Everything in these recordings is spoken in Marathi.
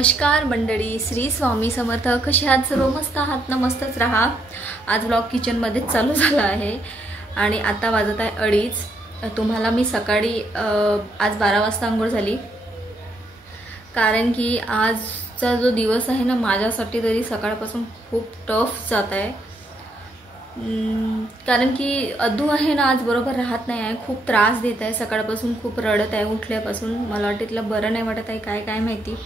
नमस्कार मंडळी, श्री स्वामी समर्थ. कसे आहात सर्व? मस्त आहात ना? मस्तच राहा. आज व्लॉग किचनमध्येच चालू झाला आहे आणि आता वाजत आहे 2:30. तुम्हाला मी सकाळी आज 12 वाजता अंघोळ झाली, कारण की आजचा जो दिवस आहे ना माझ्यासाठी तरी सकाळपासून खूप टफ जात आहे. कारण की अद्दू आहे ना आज बरोबर राहत नाही आहे, खूप त्रास देत आहे. सकाळपासून खूप रडत आहे उठल्यापासून. मला वाटतं तिला बरं नाही वाटत आहे, काय माहिती.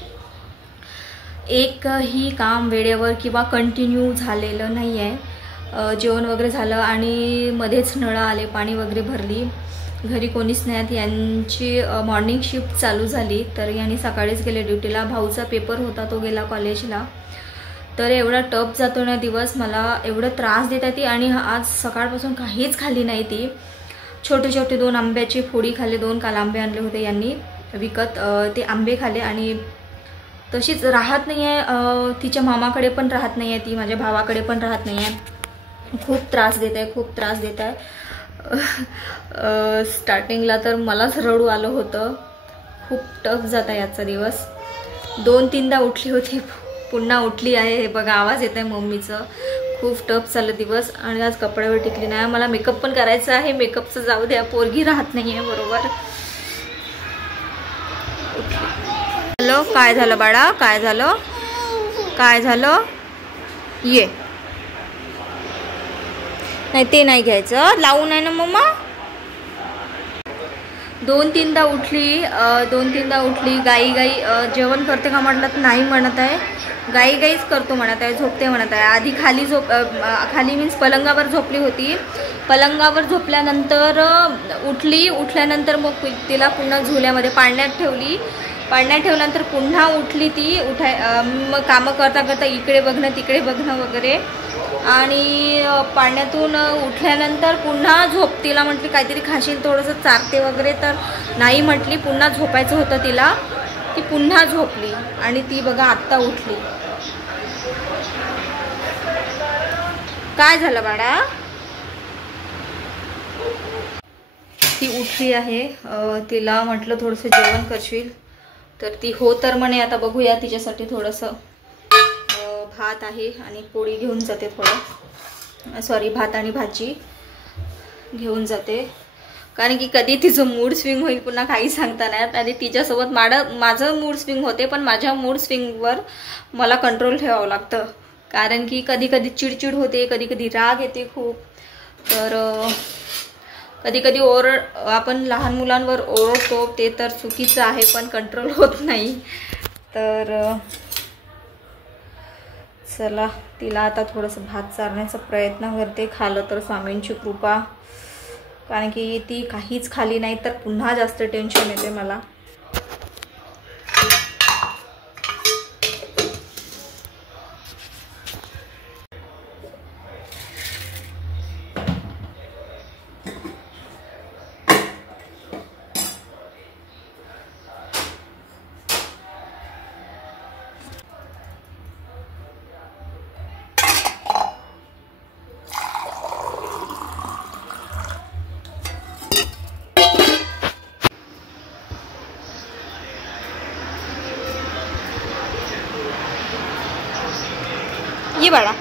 एकही काम वेळेवर किंवा कंटिन्यू झालेलं नाही आहे. जेवण वगैरे झालं आणि मध्येच नळ आले, पाणी वगैरे भरली. घरी कोणीच नाहीत. यांची मॉर्निंग शिफ्ट चालू झाली तर यांनी सकाळीच गेले ड्युटीला. भाऊचा पेपर होता, तो गेला कॉलेजला. तर एवढा टफ जातो ना दिवस, मला एवढं त्रास देत आहे ती. आणि आज सकाळपासून काहीच खाल्ली नाही ती. छोटे छोटे 2 आंब्याची फोडी खाल्ली. 2 काल आंबे आणले होते यांनी विकत, ते आंबे खाल्ले आणि तशीच राहत नाही आहे. तिच्या मामाकडे पण राहत नाही आहे ती, माझ्या भावाकडे पण राहत नाही आहे. खूप त्रास देत आहे, खूप त्रास देत आहे. स्टार्टिंगला तर मलाच रडू आलं होतं. खूप टफ जात आहे आजचा दिवस. 2-3दा उठली होती, पुन्हा उठली आहे. हे बघा आवाज येत आहे मम्मीचं. खूप टफ चाललं दिवस. आणि आज कपड्यावर टिकली नाही. मला मेकअप पण करायचा आहे. मेकअपचं जाऊ द्या, पोरगी राहत नाही आहे बरोबर. हॅलो, काय झालं बाळा? काय झालं? काय झालं? ये नाही, ते नाही घ्यायचं. लावून आहे ना मम्मा. 2-3दा उठली. गाई जेवण करते का म्हटलं तर नाही म्हणत आहे. गाईच करतो म्हणत आहे, झोपते म्हणत आहे. आधी खाली मीन्स पलंगावर झोपली होती. पलंगावर झोपल्यानंतर उठल्यानंतर मग तिला पुन्हा झुल्यामध्ये पाळण्यात ठेवल्यानंतर पुन्हा उठली ती. मग कामं करता इकडे बघणं तिकडे बघणं वगैरे. आणि पाळण्यातून उठल्यानंतर पुन्हा तिला म्हटली काहीतरी खाशील, थोडंसं चारते वगैरे, तर नाही म्हटली. पुन्हा झोपायचं होतं तिला. ती पुन्हा झोपली आणि ती बघा आत्ता उठली. काय झालं बाळा? ती उठली आहे. तिला म्हटलं थोडंसं जेवण करशील, तर ती हो तर म्हणे. आता बघूया, तिच्यासाठी थोडंसं भात आहे आणि पोळी घेऊन जाते. भात आणि भाजी घेऊन जाते. कारण की कधी तिचं मूड स्विंग होईल पुन्हा काही सांगता नाही. आणि तिच्यासोबत माझं मूड स्विंग होते, पण माझ्या मूड स्विंगवर मला कंट्रोल ठेवावं लागतं. कारण की कधी चिडचिड होते, कधी राग येते खूप. तर कधी आपण लहान मुलांवर ओरडतो, ते तर चुकीचं आहे, पण कंट्रोल होत नाही. तर चला, तिला आता थोडंसं भात चारण्याचा प्रयत्न करते. खाल्लं तर स्वामींची कृपा. कारण की ती काहीच खाली नाही तर पुन्हा जास्त टेन्शन येते मला. ये बाळा,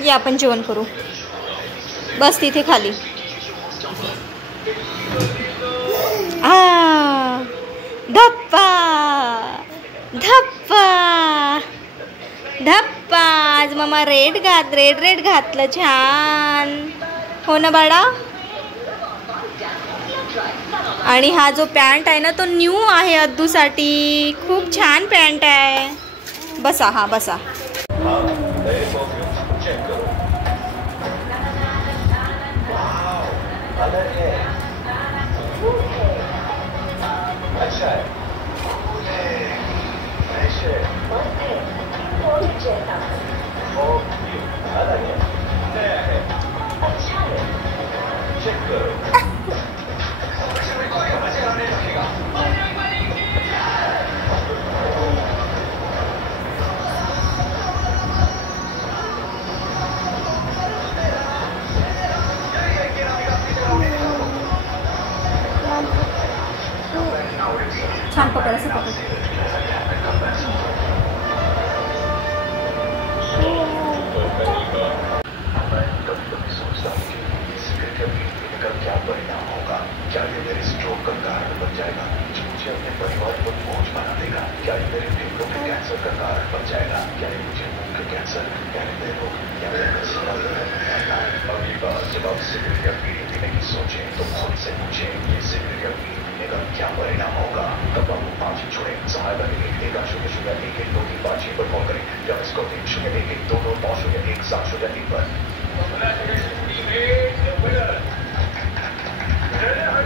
ये आपण जेवण करू. बस तिथे खाली. धप्पा आज मामा रेड घातलं. छान हो ना बाळा. आणि हा जो पॅन्ट आहे ना तो न्यू आहे अद्दूसाठी. खूप छान पॅन्ट आहे. बसा, बसा. छान पकड, असं पकड. का क्या परिणाम होगा? क्या ये मेरे स्ट्रोक का कारण बन जाएगा जो मुझे अपने परिवार पर बोझ बना देगा? क्या ये मेरे फेफड़ों के कैंसर का कारण बन जाएगा? क्या ये मुझे मुंह के कैंसर, कहने रोग या अगली बार जब आप सिगरेट या बीड़ी पीने की सोचें तो खुद से पूछें ये सिगरेट या बीड़ी पीने का क्या परिणाम होगा? तंबाकू 5 छोड़ें, सहायता के लिए 1-800-1-1-2 पर कॉल करें या इसको 1-0-1-1-2-9-9-0-1-7-0-1 पर।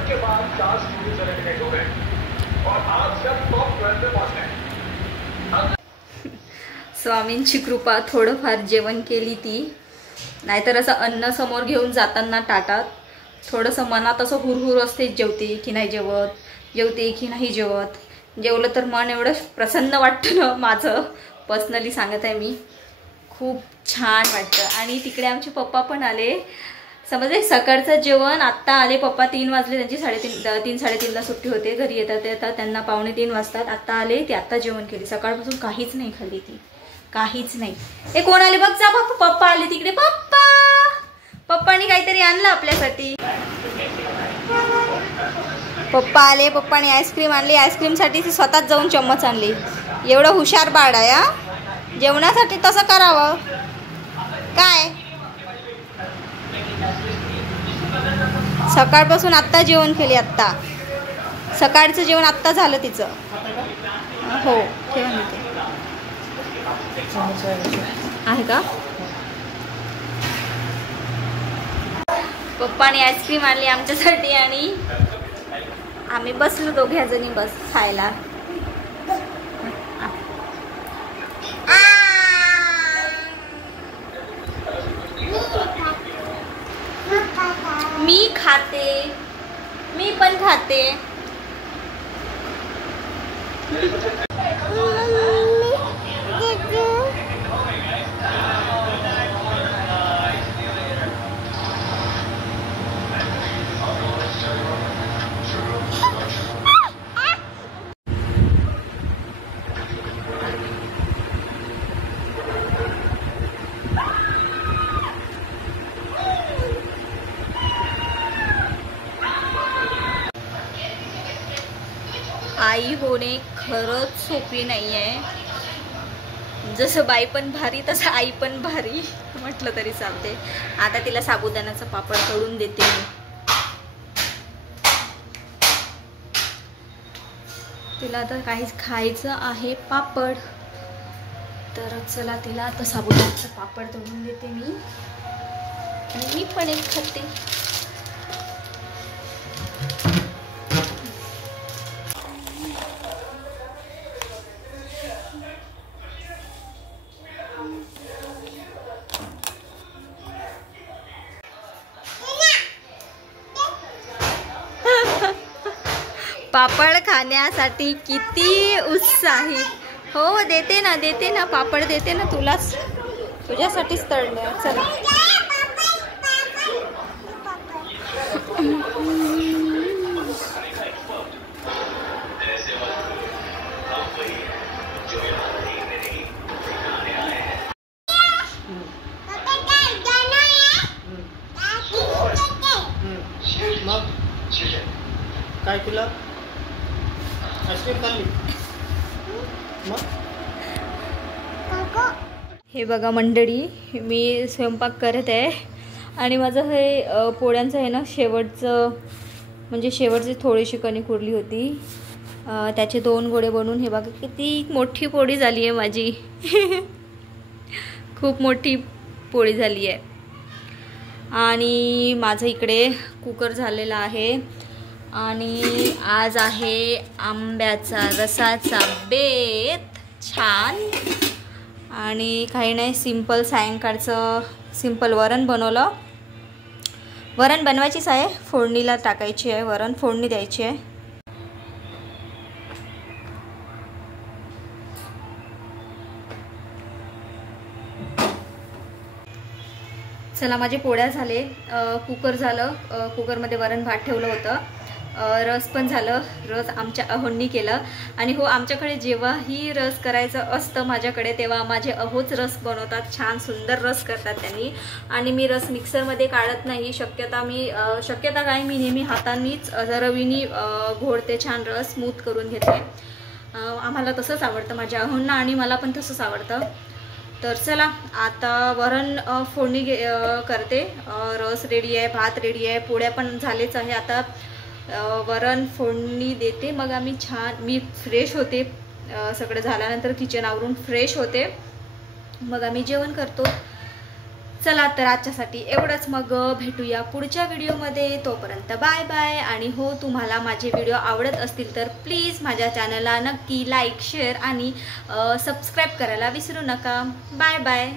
के बाद 4 स्टूडेंट्स एलिमिनेट हो गए और आज सब टॉप 12 में पहुंचे। स्वामींची कृपा, थोडंफार जेवण केली ती, नाहीतर असं अन्न समोर घेऊन जाताना ताटात थोडंसं मनात असं हुरहुर असते, जेवते की नाही जेवत, जेवते की नाही जेवत. जेवलं तर मन एवढं प्रसन्न वाटतं ना, माझं पर्सनली सांगत आहे मी, खूप छान वाटतं. आणि तिकडे आमचे पप्पा पण आले, समजले सकाळचं जेवण आत्ता आले पप्पा. 3 वाजले, त्यांची 3-3:30ला सुट्टी होते, घरी येतात त्यांना 2:45 वाजतात. आत्ता आले, ती आत्ता जेवण केली. सकाळपासून काहीच नाही खाल्ली ती, काहीच नाही. हे कोण आले बघ, जा पप्पा आले तिकडे. पप्पानी काहीतरी आणलं आपल्यासाठी. पप्पा आले, पप्पानी आईस्क्रीम आणली. आईस्क्रीमसाठी ती स्वतःच जाऊन चम्मच आणली. एवढं हुशार बाळ आहे हा, जेवणासाठी तसं करावं काय. सकाळपासून आत्ता जेवण केले, आत्ता सकाळचं जेवण आत्ता झालं तिचं. हो ठेवा ना, ते आहे का. पप्पाने आईस्क्रीम आणली आमच्यासाठी आणि आम्ही बसलो दोघ्या जणी बस खायला. मी खाते, मी पण खाते. आई होणे खरंच सोपी नाही आहे. जसं बाई पण भारी तसं आई पण भारी म्हटलं तरी चालते. आता तिला साबुदाण्याचं पापड तळून देते मी. तिला आता काहीच खायचं आहे पापड, तर चला तिला आता साबुदाण्याचं पापड तळून देते मी, आणि मी पण एक खाते. पापड खाण्यासाठी किती उत्साही. हो देते ना पापड देते ना, तुलाच तुझ्यासाठीच तळले. चला काय तुला आईस्क्रीम खाल्ली. हे बघा मंडळी, मी स्वयंपाक करत आहे आणि माझं हे पोळ्यांचं आहे ना, शेवटचं म्हणजे शेवटची थोडीशी कणिक उरली होती, त्याचे 2 गोळे बनवून. हे बघा किती मोठी पोळी झाली आहे माझी. खूप मोठी पोळी झाली आहे. आणि माझं इकडे कुकर झालेला आहे आणि आज आहे आंब्याचा रसाचा बेत छान. आणि काही नाही, सिंपल सायंकाळचं सिंपल वरण बनवलं. वरण बनवायचीच आहे, फोडणीला टाकायची आहे, वरण फोडणी द्यायची आहे. चला माझे पोळ्या झाले, कुकर झालं, कुकरमध्ये वरण भात ठेवलं होतं. रस पण झालं. रस आमच्या अहोंनी केलं. आणि हो, आमच्याकडे जेव्हाही रस करायचं असतं माझ्याकडे, तेव्हा माझे अहोच रस बनवतात. छान सुंदर रस करतात त्यांनी. आणि मी रस मिक्सरमध्ये काढत नाही. शक्यता काय, मी नेहमी हातांनीच रवीनी घोळते. छान रस स्मूथ करून घेते. आम्हाला तसंच आवडतं, माझ्या अहोंना आणि मला पण तसंच आवडतं. तर चला आता वरण फोडणी करते. रस रेडी आहे, भात रेडी आहे, पोळ्या पण झालेच आहे. आता वरण फोडणी देते. मग मी फ्रेश होते. सगळं झाल्यानंतर किचन आवरून फ्रेश होते. मग आम्ही जेवण करतो. चला तर आजच्यासाठी एवढंच. मग भेटूया पुढच्या व्हिडिओमध्ये. तोपर्यंत बाय बाय. आणि हो, तुम्हाला माझे व्हिडिओ आवडत असतील तर प्लीज माझ्या चॅनलला नक्की लाईक, शेअर आणि सबस्क्राईब करायला विसरू नका. Bye bye.